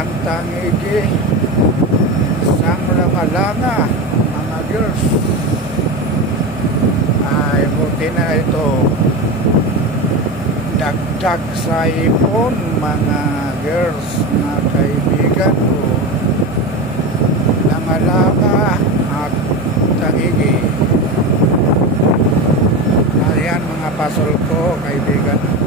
isang tangigi, isang langa-langa, mga girls. Ay, buti na ito. Dagdag sa ipon, mga girls, mga kaibigan ko. Langa-langa at tangigi. Ayan mga pasol ko, kaibigan.